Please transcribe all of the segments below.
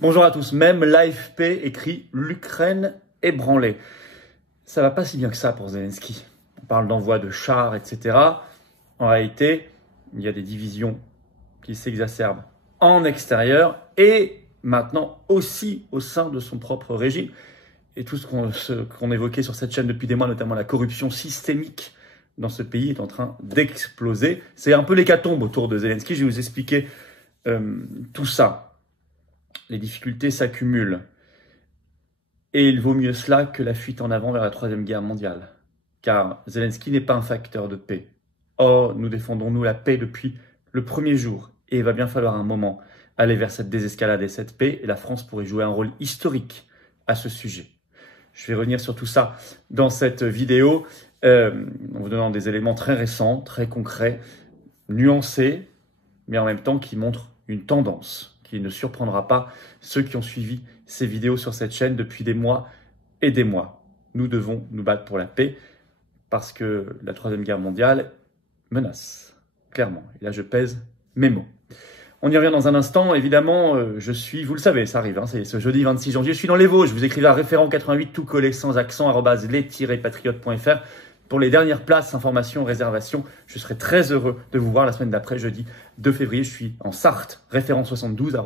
Bonjour à tous. Même l'AFP écrit « L'Ukraine ébranlée ». Ça va pas si bien que ça pour Zelensky. On parle d'envoi de chars, etc. En réalité, il y a des divisions qui s'exacerbent en extérieur et maintenant aussi au sein de son propre régime. Et tout ce qu'on évoquait sur cette chaîne depuis des mois, notamment la corruption systémique dans ce pays, est en train d'exploser. C'est un peu l'hécatombe autour de Zelensky. Je vais vous expliquer tout ça. Les difficultés s'accumulent. Et il vaut mieux cela que la fuite en avant vers la Troisième Guerre mondiale. Car Zelensky n'est pas un facteur de paix. Or, nous défendons, nous, la paix depuis le premier jour. Et il va bien falloir un moment aller vers cette désescalade et cette paix. Et la France pourrait jouer un rôle historique à ce sujet. Je vais revenir sur tout ça dans cette vidéo, en vous donnant des éléments très récents, très concrets, nuancés, mais en même temps qui montrent une tendance qui ne surprendra pas ceux qui ont suivi ces vidéos sur cette chaîne depuis des mois et des mois. Nous devons nous battre pour la paix parce que la Troisième Guerre mondiale menace, clairement. Et là, je pèse mes mots. On y revient dans un instant. Évidemment, je suis, vous le savez, ça arrive, hein, c'est ce jeudi 26 janvier, je suis dans les Vosges. Je vous écrivez à référent 88, tout collé sans accent, @les-patriotes.fr. Pour les dernières places, informations, réservations, je serai très heureux de vous voir la semaine d'après, jeudi 2 février. Je suis en Sarthe, référent 72,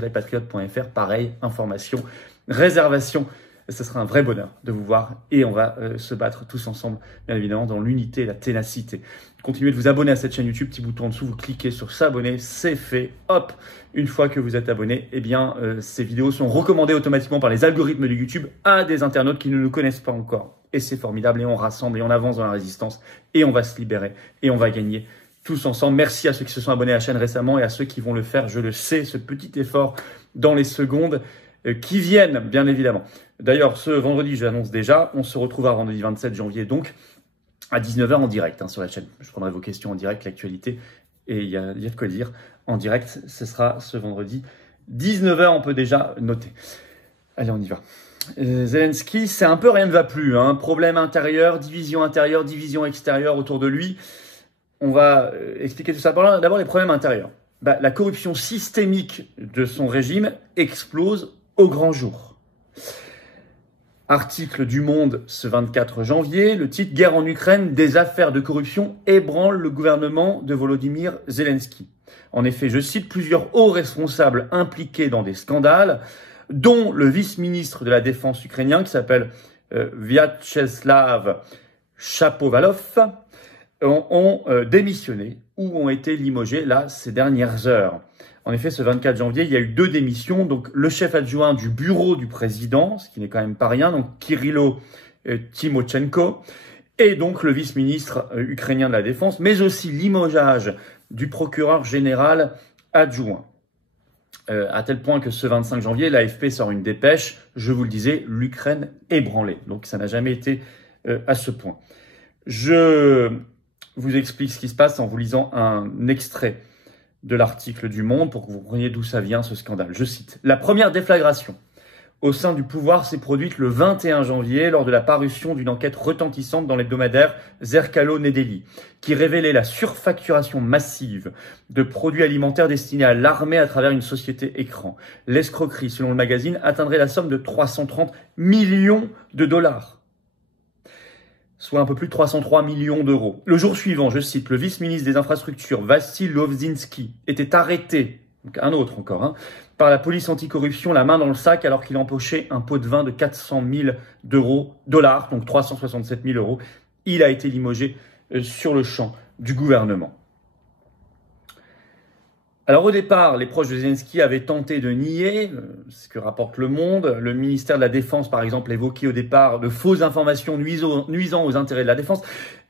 @les-patriotes.fr. Pareil, informations, réservations. Ce sera un vrai bonheur de vous voir et on va se battre tous ensemble, bien évidemment, dans l'unité et la ténacité. Continuez de vous abonner à cette chaîne YouTube, petit bouton en dessous, vous cliquez sur s'abonner, c'est fait, hop. Une fois que vous êtes abonné, eh bien, ces vidéos sont recommandées automatiquement par les algorithmes de YouTube à des internautes qui ne nous connaissent pas encore. Et c'est formidable et on rassemble et on avance dans la résistance et on va se libérer et on va gagner tous ensemble. Merci à ceux qui se sont abonnés à la chaîne récemment et à ceux qui vont le faire, je le sais, ce petit effort dans les secondes qui viennent, bien évidemment. D'ailleurs, ce vendredi, je l'annonce déjà, on se retrouvera vendredi 27 janvier, donc, à 19h en direct sur la chaîne. Je prendrai vos questions en direct, l'actualité, et il y a de quoi dire. En direct, ce sera ce vendredi, 19h, on peut déjà noter. Allez, on y va. Zelensky, c'est un peu rien ne va plus. Hein. Problème intérieur, division extérieure autour de lui. On va expliquer tout ça. D'abord, les problèmes intérieurs. La corruption systémique de son régime explose au grand jour. Article du Monde ce 24 janvier, le titre « Guerre en Ukraine, des affaires de corruption ébranlent le gouvernement de Volodymyr Zelensky ». En effet, je cite, plusieurs hauts responsables impliqués dans des scandales, dont le vice-ministre de la Défense ukrainien qui s'appelle Vyacheslav Shapovalov, ont démissionné ou ont été limogés là ces dernières heures. En effet, ce 24 janvier, il y a eu 2 démissions. Donc, le chef adjoint du bureau du président, ce qui n'est quand même pas rien, donc Kirilo Timochenko, et donc le vice-ministre ukrainien de la Défense, mais aussi limogeage du procureur général adjoint. À tel point que ce 25 janvier, l'AFP sort une dépêche, je vous le disais, l'Ukraine ébranlée. Donc, ça n'a jamais été à ce point. Je vous explique ce qui se passe en vous lisant un extrait de l'article du Monde pour que vous compreniez d'où ça vient ce scandale. Je cite. « La première déflagration au sein du pouvoir s'est produite le 21 janvier lors de la parution d'une enquête retentissante dans l'hebdomadaire Zerkalo Nedelli qui révélait la surfacturation massive de produits alimentaires destinés à l'armée à travers une société écran. L'escroquerie, selon le magazine, atteindrait la somme de 330 millions de dollars. Soit un peu plus de 303 millions d'euros. Le jour suivant, je cite, le vice-ministre des Infrastructures, Vassil Lovzinski, était arrêté, donc un autre encore, hein, par la police anticorruption, la main dans le sac, alors qu'il empochait un pot de vin de 400 000 dollars, donc 367 000 euros. Il a été limogé sur le champ du gouvernement. Alors au départ, les proches de Zelensky avaient tenté de nier ce que rapporte Le Monde. Le ministère de la Défense, par exemple, évoquait au départ de fausses informations nuisant aux intérêts de la défense.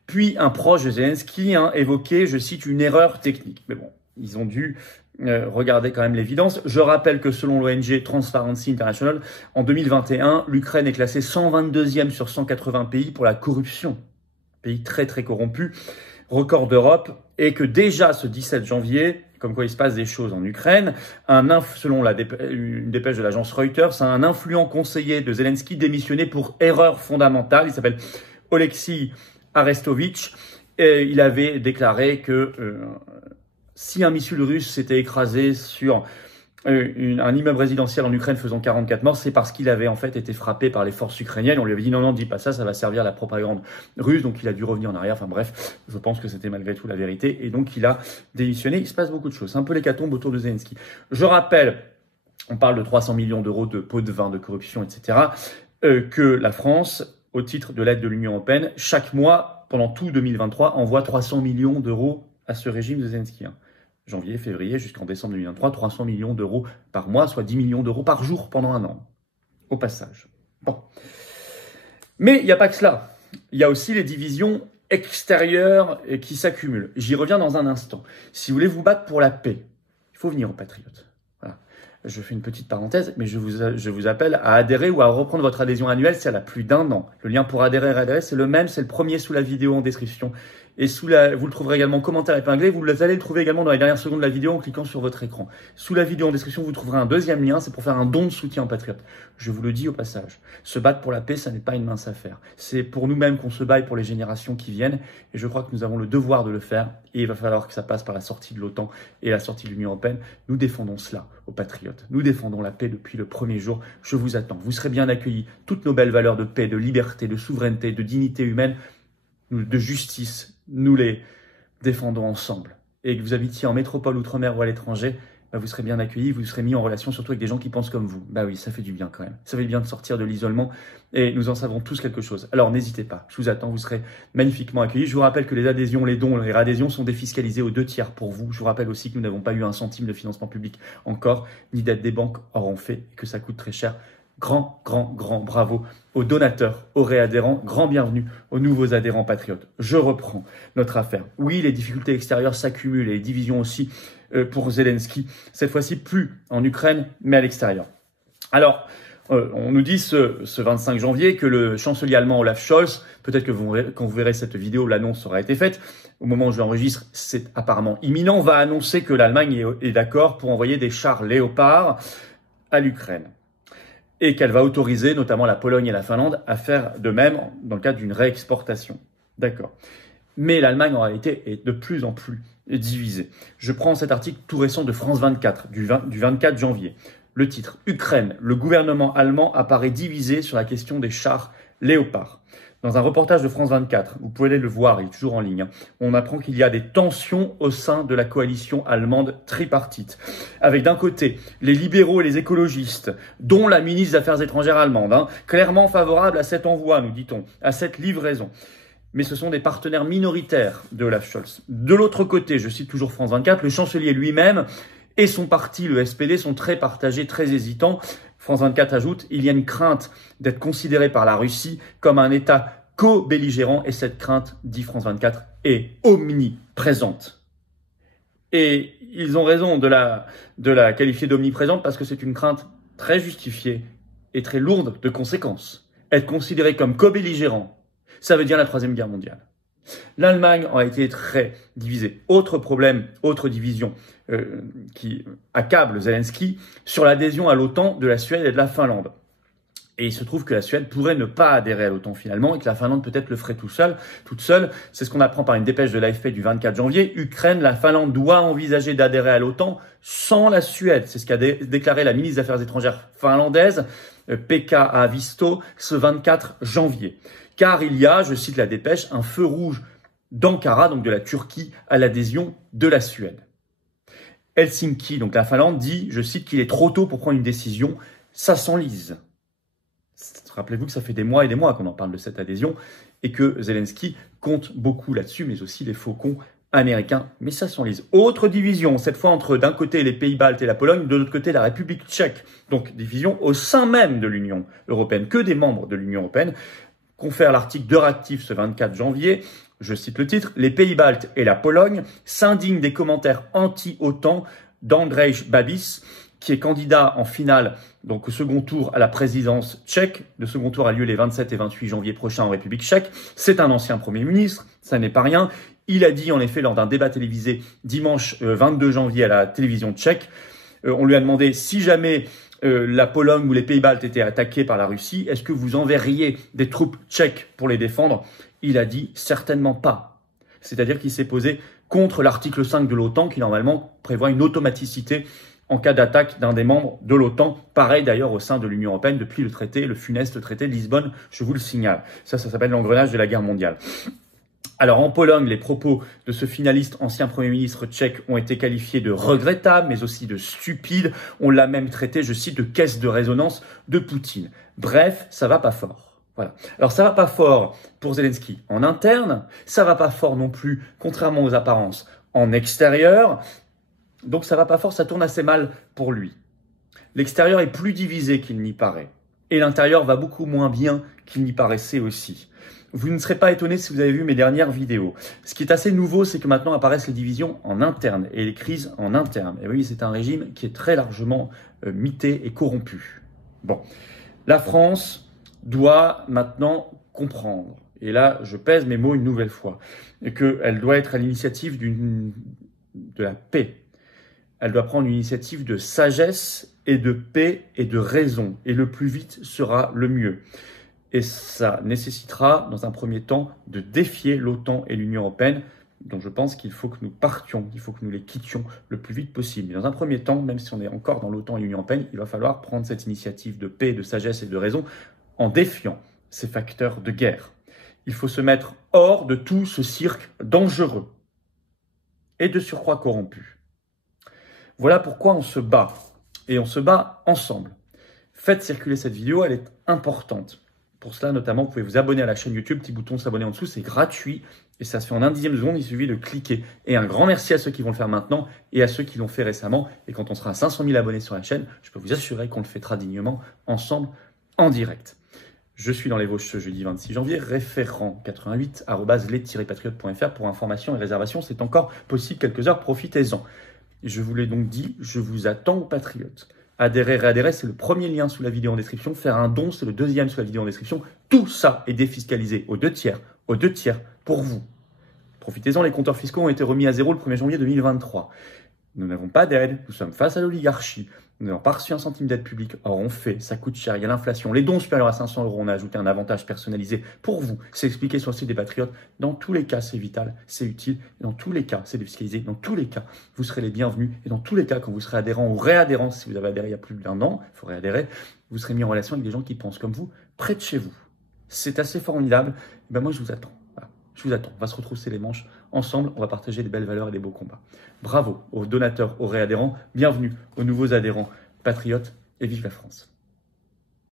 Puis un proche de Zelensky évoquait, je cite, une erreur technique. Mais bon, ils ont dû regarder quand même l'évidence. Je rappelle que selon l'ONG Transparency International, en 2021, l'Ukraine est classée 122e sur 180 pays pour la corruption. Pays très très corrompu, record d'Europe, et que déjà ce 17 janvier... Comme quoi il se passe des choses en Ukraine. Selon une dépêche de l'agence Reuters, un influent conseiller de Zelensky démissionné pour erreur fondamentale. Il s'appelle Oleksiy Arestovitch. Et il avait déclaré que si un missile russe s'était écrasé sur un immeuble résidentiel en Ukraine faisant 44 morts, c'est parce qu'il avait en fait été frappé par les forces ukrainiennes. On lui avait dit non, dis pas ça, ça va servir à la propagande russe. Donc il a dû revenir en arrière. Enfin bref, je pense que c'était malgré tout la vérité. Et donc il a démissionné. Il se passe beaucoup de choses. C'est un peu l'hécatombe autour de Zelensky. Je rappelle, on parle de 300 millions d'euros de pots de vin, de corruption, etc. Que la France, au titre de l'aide de l'Union européenne, chaque mois, pendant tout 2023, envoie 300 millions d'euros à ce régime de Zelensky. Janvier, février, jusqu'en décembre 2023, 300 millions d'euros par mois, soit 10 millions d'euros par jour pendant un an, au passage. Bon. Mais il n'y a pas que cela. Il y a aussi les divisions extérieures qui s'accumulent. J'y reviens dans un instant. Si vous voulez vous battre pour la paix, il faut venir aux Patriotes. Voilà. Je fais une petite parenthèse, mais je vous appelle à adhérer ou à reprendre votre adhésion annuelle si elle a plus d'un an. Le lien pour adhérer et réadhérer, c'est le même, c'est le premier sous la vidéo en description. Et vous le trouverez également en commentaire épinglé. Vous allez le trouver également dans les dernières secondes de la vidéo en cliquant sur votre écran. Sous la vidéo en description, vous trouverez un deuxième lien. C'est pour faire un don de soutien aux patriotes. Je vous le dis au passage. Se battre pour la paix, ça n'est pas une mince affaire. C'est pour nous-mêmes qu'on se bat et pour les générations qui viennent. Et je crois que nous avons le devoir de le faire. Et il va falloir que ça passe par la sortie de l'OTAN et la sortie de l'Union européenne. Nous défendons cela aux patriotes. Nous défendons la paix depuis le premier jour. Je vous attends. Vous serez bien accueillis. Toutes nos belles valeurs de paix, de liberté, de souveraineté, de dignité humaine, de justice, nous les défendons ensemble. Et que vous habitiez en métropole, outre-mer ou à l'étranger, vous serez bien accueillis, vous serez mis en relation surtout avec des gens qui pensent comme vous. Bah oui, ça fait du bien quand même. Ça fait du bien de sortir de l'isolement et nous en savons tous quelque chose. Alors n'hésitez pas, je vous attends, vous serez magnifiquement accueillis. Je vous rappelle que les adhésions, les dons, les réadhésions sont défiscalisés aux 2/3 pour vous. Je vous rappelle aussi que nous n'avons pas eu un centime de financement public encore, ni d'aide des banques auront fait, et que ça coûte très cher. Grand bravo aux donateurs, aux réadhérents, grand bienvenue aux nouveaux adhérents patriotes. Je reprends notre affaire. Oui, les difficultés extérieures s'accumulent et les divisions aussi pour Zelensky, cette fois-ci plus en Ukraine, mais à l'extérieur. Alors, on nous dit ce 25 janvier que le chancelier allemand Olaf Scholz, peut-être que quand vous verrez cette vidéo, l'annonce aura été faite, au moment où je l'enregistre, c'est apparemment imminent, va annoncer que l'Allemagne est d'accord pour envoyer des chars Léopard à l'Ukraine. Et qu'elle va autoriser notamment la Pologne et la Finlande à faire de même dans le cadre d'une réexportation. D'accord. Mais l'Allemagne, en réalité, est de plus en plus divisée. Je prends cet article tout récent de France 24, du 24 janvier. Le titre « Ukraine, le gouvernement allemand apparaît divisé sur la question des chars Léopard ». Dans un reportage de France 24, vous pouvez le voir, il est toujours en ligne, on apprend qu'il y a des tensions au sein de la coalition allemande tripartite. Avec d'un côté les libéraux et les écologistes, dont la ministre des Affaires étrangères allemande, clairement favorable à cet envoi, nous dit-on, à cette livraison. Mais ce sont des partenaires minoritaires de Olaf Scholz. De l'autre côté, je cite toujours France 24, le chancelier lui-même et son parti, le SPD, sont très partagés, très hésitants. France 24 ajoute, il y a une crainte d'être considéré par la Russie comme un État co-belligérant et cette crainte, dit France 24, est omniprésente. Et ils ont raison de la qualifier d'omniprésente parce que c'est une crainte très justifiée et très lourde de conséquences. Être considéré comme co-belligérant, ça veut dire la Troisième Guerre mondiale. L'Allemagne a été très divisée. Autre problème, autre division qui accable Zelensky sur l'adhésion à l'OTAN de la Suède et de la Finlande. Et il se trouve que la Suède pourrait ne pas adhérer à l'OTAN finalement et que la Finlande peut-être le ferait toute seule. C'est ce qu'on apprend par une dépêche de l'AFP du 24 janvier. Ukraine, la Finlande doit envisager d'adhérer à l'OTAN sans la Suède. C'est ce qu'a déclaré la ministre des Affaires étrangères finlandaise, Pekka Haavisto, ce 24 janvier. Car il y a, je cite la dépêche, un feu rouge d'Ankara, donc de la Turquie, à l'adhésion de la Suède. Helsinki, donc la Finlande, dit, je cite, qu'il est trop tôt pour prendre une décision, ça s'enlise. Rappelez-vous que ça fait des mois et des mois qu'on en parle de cette adhésion et que Zelensky compte beaucoup là-dessus, mais aussi les faucons américains. Mais ça s'enlise. Autre division, cette fois entre d'un côté les Pays-Baltes et la Pologne, de l'autre côté la République tchèque. Donc division au sein même de l'Union européenne, que des membres de l'Union européenne. Confère l'article d'Euractiv ce 24 janvier, je cite le titre, « Les Pays-Baltes et la Pologne s'indignent des commentaires anti-OTAN d'Andrzej Babis, qui est candidat en finale, donc au second tour à la présidence tchèque. Le second tour a lieu les 27 et 28 janvier prochains en République tchèque. C'est un ancien Premier ministre, ça n'est pas rien. Il a dit en effet lors d'un débat télévisé dimanche 22 janvier à la télévision tchèque, on lui a demandé si jamais la Pologne ou les Pays-Baltes étaient attaqués par la Russie, est-ce que vous enverriez des troupes tchèques pour les défendre? Il a dit certainement pas. C'est-à-dire qu'il s'est posé contre l'article 5 de l'OTAN qui normalement prévoit une automaticité en cas d'attaque d'un des membres de l'OTAN. Pareil d'ailleurs au sein de l'Union européenne depuis le funeste traité de Lisbonne, je vous le signale. Ça s'appelle l'engrenage de la guerre mondiale. Alors en Pologne, les propos de ce finaliste ancien Premier ministre tchèque ont été qualifiés de regrettables, mais aussi de stupides. On l'a même traité, je cite, de caisse de résonance de Poutine. Bref, ça va pas fort. Voilà. Alors ça va pas fort pour Zelensky en interne, ça va pas fort non plus, contrairement aux apparences, en extérieur. Donc ça va pas fort, ça tourne assez mal pour lui. L'extérieur est plus divisé qu'il n'y paraît. Et l'intérieur va beaucoup moins bien qu'il n'y paraissait aussi. Vous ne serez pas étonné si vous avez vu mes dernières vidéos. Ce qui est assez nouveau, c'est que maintenant apparaissent les divisions en interne et les crises en interne. Et oui, c'est un régime qui est très largement mité et corrompu. Bon, la France doit maintenant comprendre, et là je pèse mes mots une nouvelle fois, qu'elle doit être à l'initiative de la paix. Elle doit prendre une initiative de sagesse et de paix et de raison. Et le plus vite sera le mieux. Et ça nécessitera, dans un premier temps, de défier l'OTAN et l'Union européenne, dont je pense qu'il faut que nous partions, il faut que nous les quittions le plus vite possible. Mais dans un premier temps, même si on est encore dans l'OTAN et l'Union européenne, il va falloir prendre cette initiative de paix, de sagesse et de raison en défiant ces facteurs de guerre. Il faut se mettre hors de tout ce cirque dangereux et de surcroît corrompu. Voilà pourquoi on se bat, et on se bat ensemble. Faites circuler cette vidéo, elle est importante. Pour cela, notamment, vous pouvez vous abonner à la chaîne YouTube, petit bouton s'abonner en dessous, c'est gratuit et ça se fait en un dixième de seconde, il suffit de cliquer. Et un grand merci à ceux qui vont le faire maintenant et à ceux qui l'ont fait récemment. Et quand on sera à 500 000 abonnés sur la chaîne, je peux vous assurer qu'on le fêtera dignement ensemble en direct. Je suis dans les Vosges ce jeudi 26 janvier, référent 88@les-patriotes.fr pour informations et réservations. C'est encore possible, quelques heures, profitez-en. Je vous l'ai donc dit, je vous attends aux patriotes. Adhérer, réadhérer, c'est le premier lien sous la vidéo en description. Faire un don, c'est le deuxième sous la vidéo en description. Tout ça est défiscalisé aux deux tiers pour vous. Profitez-en, les compteurs fiscaux ont été remis à zéro le 1er janvier 2023. Nous n'avons pas d'aide, nous sommes face à l'oligarchie. Nous n'avons pas reçu un centime d'aide publique. Or, on fait, ça coûte cher, il y a l'inflation. Les dons supérieurs à 500 €, on a ajouté un avantage personnalisé pour vous. C'est expliqué sur le site des Patriotes. Dans tous les cas, c'est vital, c'est utile. Dans tous les cas, c'est défiscalisé. Dans tous les cas, vous serez les bienvenus. Et dans tous les cas, quand vous serez adhérent ou réadhérent, si vous avez adhéré il y a plus d'1 an, il faut réadhérer, vous serez mis en relation avec des gens qui pensent comme vous, près de chez vous. C'est assez formidable. Et ben moi, je vous attends. Voilà. Je vous attends. On va se retrousser les manches ensemble. On va partager des belles valeurs et des beaux combats. Bravo aux donateurs, aux réadhérents. Bienvenue aux nouveaux adhérents patriotes et vive la France.